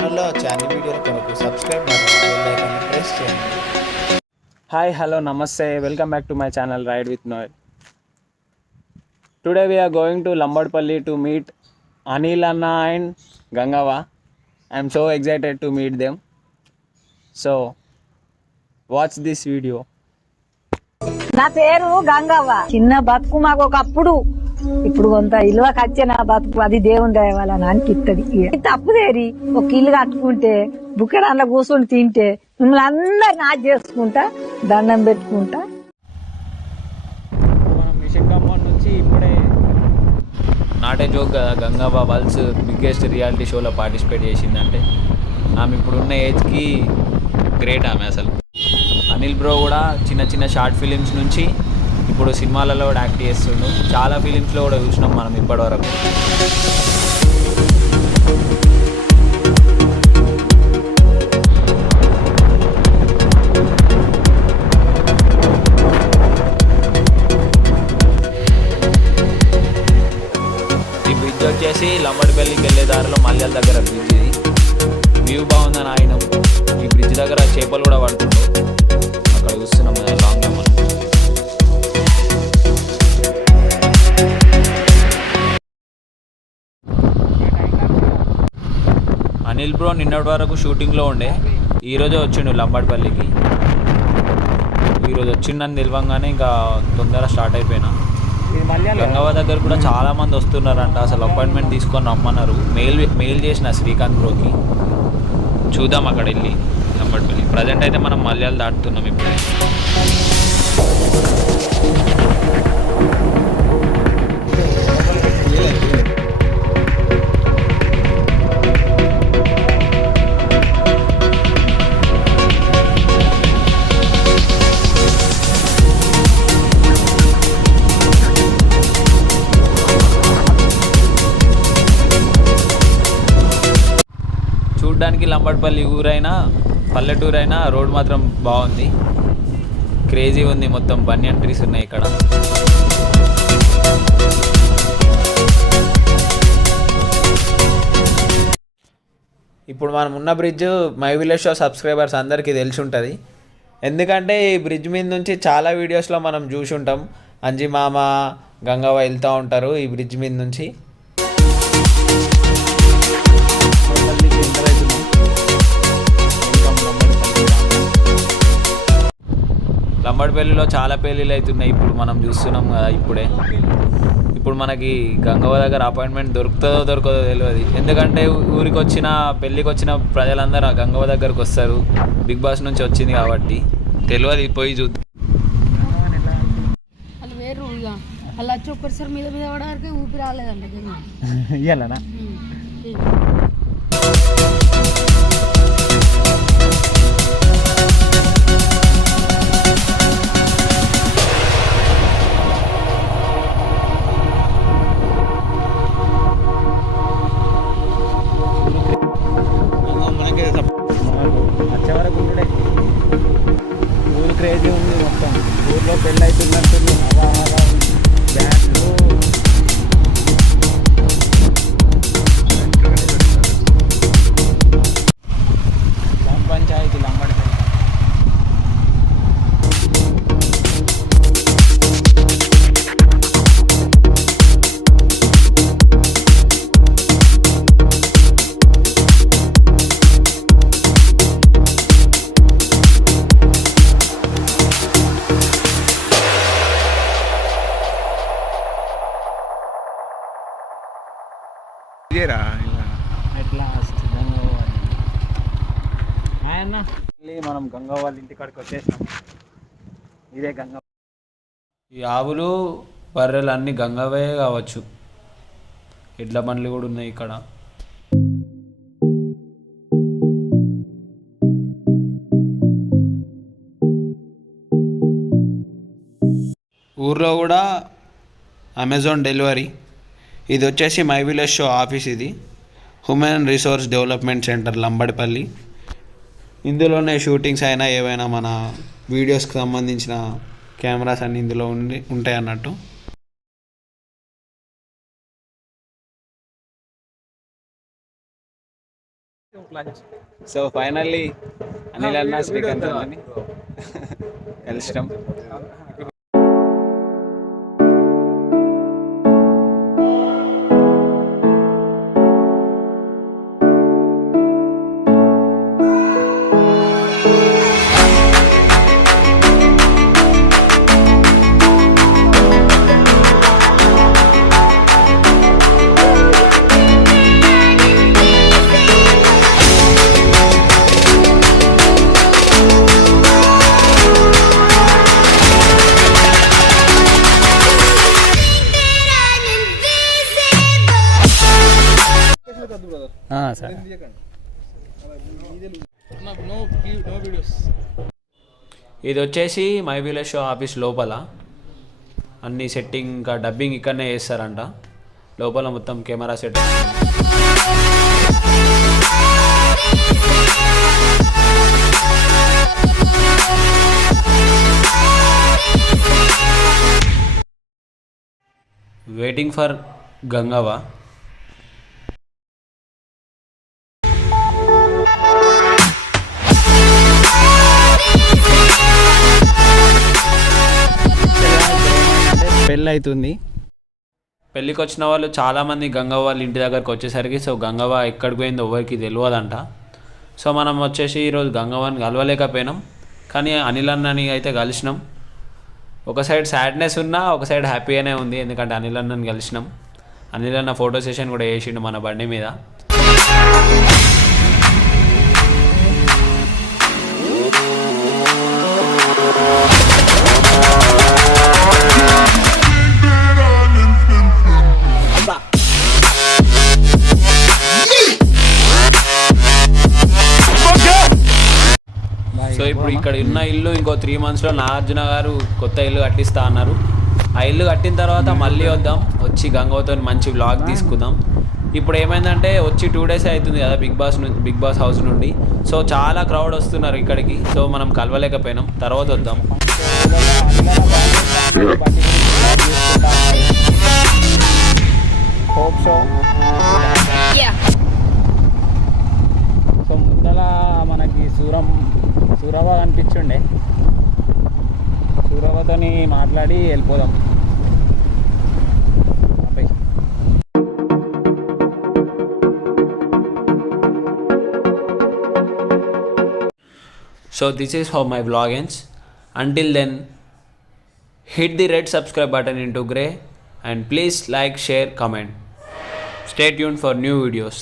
ఛానల్లో వచ్చే అన్ని వీడియోల కొరకు సబ్స్క్రైబ్ మరియు బెల్ ఐకాన్ ప్రెస్ చేయండి. హాయ్ హలో నమస్తే, welcome back to my channel ride with Noel. Today we are going to Lambadpalli to meet Anil Anna and Gangava. I am so excited to meet them. So watch this video. నా పేరు గంగవ్వ. చిన్న బతుకు మాకు ఒకప్పుడు, ఇప్పుడు కొంత ఇల్లుకి వచ్చే నా బతుకు అది దేవుని దయ వల్ల అనిపిస్తుంది. తప్పుదేరి ఒక ఇల్లు కట్టుకుంటే బుక్కడాన్లో కూర్చొని తింటే మిమ్మల్ని అందరు నాటి చేసుకుంటా దండం పెట్టుకుంటా. మనం మిషన్ నుంచి ఇప్పుడే నాటే జోక్ కదా, గంగవ్వ వరల్డ్స్ బిగ్గెస్ట్ రియాలిటీ షోలో పార్టిసిపేట్ చేసిందంటే ఆమె ఇప్పుడున్న ఏజ్కి గ్రేట్ ఆమె అసలు. అనిల్ బ్రో కూడా చిన్న చిన్న షార్ట్ ఫిలిమ్స్ నుంచి ఇప్పుడు సినిమాలలో కూడా యాక్ట్ చేస్తుండు. చాలా ఫిలిమ్స్లో కూడా చూసినాం మనం ఇప్పటివరకు. ఈ బ్రిడ్జ్ వచ్చేసి లంబడిపల్లికి వెళ్ళే దారిలో మల్యాల దగ్గర బ్రిడ్జ్. ఇది వ్యూ బాగుందని ఆయన ఈ బ్రిడ్జ్ దగ్గర చేపలు కూడా పడుతుండ్రు. అక్కడ చూస్తున్నాం కదా లాంగ్ మనం. అనిల్ బ్రో నిన్నటి వరకు షూటింగ్లో ఉండే, ఈరోజే వచ్చిండు లంబడిపల్లికి. ఈరోజు వచ్చిండని తెలియంగానే ఇంకా తొందరగా స్టార్ట్ అయిపోయినా. గంగవ్వ దగ్గర కూడా చాలామంది వస్తున్నారంట, అసలు అపాయింట్మెంట్ తీసుకొని రమ్మన్నారు. మెయిల్ చేసిన శ్రీకాంత్ బ్రోకి. చూద్దాం అక్కడ వెళ్ళి లంబడిపల్లి. ప్రజెంట్ అయితే మనం మల్యాలు దాటుతున్నాం ఇప్పుడే. చూడ్డానికి లంబడిపల్లి ఊరైనా పల్లెటూరు అయినా రోడ్ మాత్రం బాగుంది, క్రేజీ ఉంది. మొత్తం బనియన్ ట్రీస్ ఉన్నాయి ఇక్కడ. ఇప్పుడు మనం ఉన్న bridge my village show subscribers అందరికీ తెలిసి ఉంటుంది. ఎందుకంటే ఈ బ్రిడ్జ్ మీద నుంచి చాలా వీడియోస్లో మనం చూసి ఉంటాం. అంజి మామ గంగవ్వ వెళ్తూ ఉంటారు ఈ బ్రిడ్జ్ మీద నుంచి. లంబడిపల్లిలో చాలా పెళ్ళిళ్ళు అవుతున్నాయి ఇప్పుడు మనం చూస్తున్నాం కదా. ఇప్పుడు మనకి గంగవ్వ దగ్గర అపాయింట్మెంట్ దొరుకుతుందో దొరకదో తెలియదు. ఎందుకంటే ఊరికి వచ్చిన పెళ్ళికి వచ్చిన ప్రజలందరూ ఆ గంగవ్వ దగ్గరకు వస్తారు. బిగ్ బాస్ నుంచి వచ్చింది కాబట్టి తెలియదు, పోయి చూద్దాం. వాళ్ళు వేరు అలా వచ్చి ఒక్కసారి మీద మీద పడడానికి ఊపిరి రాలేదండి. ఇయ్యాలనా వచ్చే వరకు ఉండే ఊరు క్రేజీ ఉంది. మొత్తం ఊర్లో పెళ్ళి అవుతున్నట్టుంది. బ్యాండ్లు గ్రామ పంచాయతీ లంబడిపల్లి. మనం గంగవ్వ వాళ్ళ ఇంటికాడికి వచ్చేసినాం. ఇదే గంగవ్వ. ఈ ఆవులు బర్రెలు అన్నీ గంగవ్వే కావచ్చు. ఎడ్ల బండ్లు కూడా ఉన్నాయి ఇక్కడ. ఊర్లో కూడా అమెజాన్ డెలివరీ. ఇది వచ్చేసి మై విలేజ్ షో ఆఫీస్. ఇది హ్యూమన్ రిసోర్స్ డెవలప్మెంట్ సెంటర్ లంబడిపల్లి. ఇందులోనే షూటింగ్స్ అయినా ఏవైనా మన వీడియోస్కి సంబంధించిన కెమెరాస్ అన్నీ ఇందులో ఉంటాయి అన్నట్టు. సో ఫైనల్లీ అనిల్ అన్న శ్రీకాంత్ అన్నని కలిసినాం. సరే ఇది వచ్చేసి మై విలేజ్ షో ఆఫీస్ లోపల అన్ని సెట్టింగ్ ఇంకా డబ్బింగ్ ఇక్కడనే చేస్తారంట. లోపల మొత్తం camera set. Waiting for Gangavva. పెళ్ళి అవుతుంది. పెళ్ళికి వచ్చిన వాళ్ళు చాలామంది గంగవ్వ వాళ్ళ ఇంటి దగ్గరకు వచ్చేసరికి సో గంగవ్వ ఎక్కడికి పోయిందో ఎవరికి తెలియదంట. సో మనం వచ్చేసి ఈరోజు గంగవ్వని కలవలేకపోయినాం, కానీ అనిల్ అన్నని అయితే కలిసినాం. ఒక సైడ్ సాడ్నెస్ ఉన్నా ఒక సైడ్ హ్యాపీగానే ఉంది, ఎందుకంటే అనిల్ అన్నని కలిసినాం. అనిల్ అన్న ఫోటో సెషన్ కూడా వేసిండు మన బండి మీద. సో ఇప్పుడు ఇక్కడ ఉన్న ఇల్లు ఇంకో 3 monthsలో నాగార్జున గారు కొత్త ఇల్లు కట్టిస్తా అన్నారు. ఆ ఇల్లు కట్టిన తర్వాత మళ్ళీ వద్దాం, వచ్చి గంగవ్వతో మంచి వ్లాగ్ తీసుకుందాం. ఇప్పుడు ఏమైందంటే వచ్చి 2 days అవుతుంది కదా బిగ్ బాస్ హౌస్ నుండి. సో చాలా క్రౌడ్ వస్తున్నారు ఇక్కడికి, సో మనం కలవలేకపోయినాం. తర్వాత వద్దాం. సో ముందర మనకి సూరవ అనిపించుండే, సూరవతో మాట్లాడి వెళ్ళిపోదాం. So this is how my vlog ends. Until then, hit the red subscribe button into grey and please like, share, comment. Stay tuned for new videos.